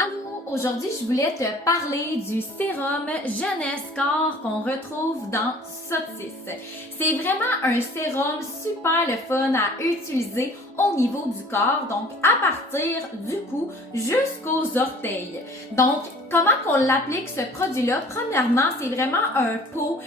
Allô, aujourd'hui je voulais te parler du sérum Jeunesse Corps qu'on retrouve dans Sotis. C'est vraiment un sérum super le fun à utiliser au niveau du corps, donc à partir du cou jusqu'aux orteils. Donc, comment qu'on l'applique ce produit-là? Premièrement, c'est vraiment un pot,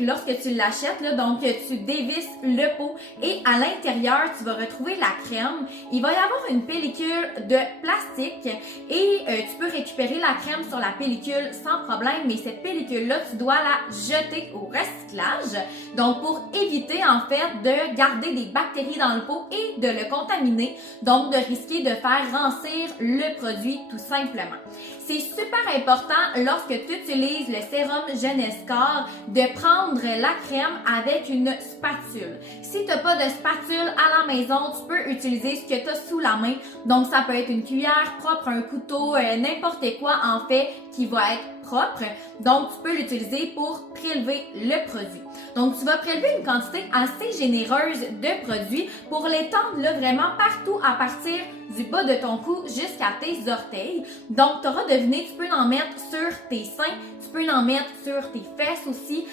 lorsque tu l'achètes, là, donc tu dévisses le pot et à l'intérieur, tu vas retrouver la crème. Il va y avoir une pellicule de plastique et tu peux récupérer la crème sur la pellicule sans problème, mais cette pellicule-là, tu dois la jeter au recyclage. Donc, pour éviter en fait de garder des bactéries dans le pot et de le contaminer, donc de risquer de faire rancir le produit tout simplement. C'est super important lorsque tu utilises le sérum Jeunesse Corps de prendre la crème avec une spatule. Si tu n'as pas de spatule à la maison, tu peux utiliser ce que tu as sous la main. Donc ça peut être une cuillère propre, un couteau, n'importe quoi en fait qui va être propre. Donc tu peux l'utiliser pour prélever le produit. Donc tu vas prélever une quantité assez généreuse de produits pour l'étendre là vraiment partout à partir du bas de ton cou jusqu'à tes orteils. Donc tu auras deviné, tu peux en mettre sur tes seins, tu peux en mettre sur tes fesses aussi,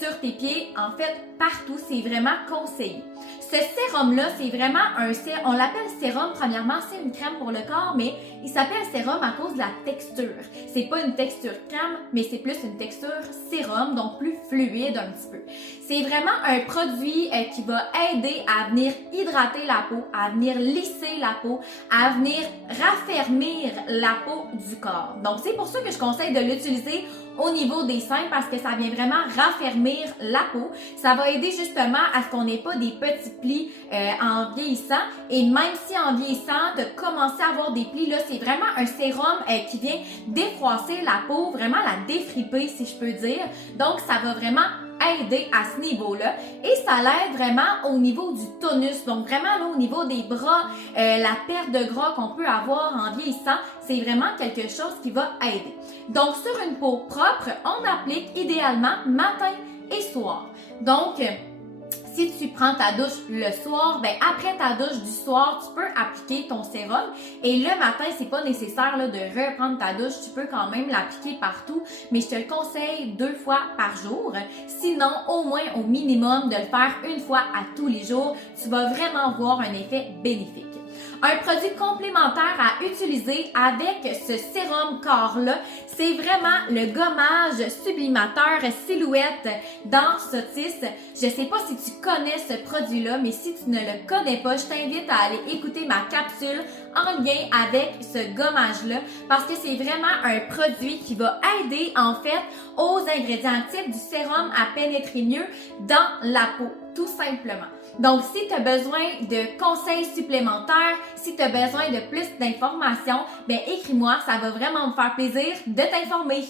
sur tes pieds, en fait partout, c'est vraiment conseillé. Ce sérum-là, c'est vraiment un sérum, on l'appelle sérum, premièrement, c'est une crème pour le corps, mais il s'appelle sérum à cause de la texture. C'est pas une texture crème, mais c'est plus une texture sérum, donc plus fluide un petit peu. C'est vraiment un produit qui va aider à venir hydrater la peau, à venir lisser la peau, à venir raffermir la peau du corps. Donc, c'est pour ça que je conseille de l'utiliser au niveau des seins parce que ça vient vraiment raffermir la peau. Ça va aider justement à ce qu'on n'ait pas des petits plis en vieillissant. Et même si en vieillissant, tu as commencé à avoir des plis, là, c'est vraiment un sérum qui vient défroisser la peau, vraiment la défriper si je peux dire. Donc, ça va vraiment aider à ce niveau-là et ça l'aide vraiment au niveau du tonus, donc vraiment là au niveau des bras, la perte de gras qu'on peut avoir en vieillissant, c'est vraiment quelque chose qui va aider. Donc sur une peau propre, on applique idéalement matin et soir. Donc si tu prends ta douche le soir, ben après ta douche du soir, tu peux appliquer ton sérum. Et le matin, c'est pas nécessaire là, de reprendre ta douche. Tu peux quand même l'appliquer partout, mais je te le conseille 2 fois par jour. Sinon, au moins au minimum de le faire une fois à tous les jours, tu vas vraiment voir un effet bénéfique. Un produit complémentaire à utiliser avec ce sérum corps-là, c'est vraiment le gommage sublimateur silhouette dans Sotis. Je sais pas si tu connais ce produit-là, mais si tu ne le connais pas, je t'invite à aller écouter ma capsule en lien avec ce gommage-là parce que c'est vraiment un produit qui va aider en fait aux ingrédients actifs du sérum à pénétrer mieux dans la peau, tout simplement. Donc, si tu as besoin de conseils supplémentaires, si tu as besoin de plus d'informations, ben écris-moi, ça va vraiment me faire plaisir de t'informer.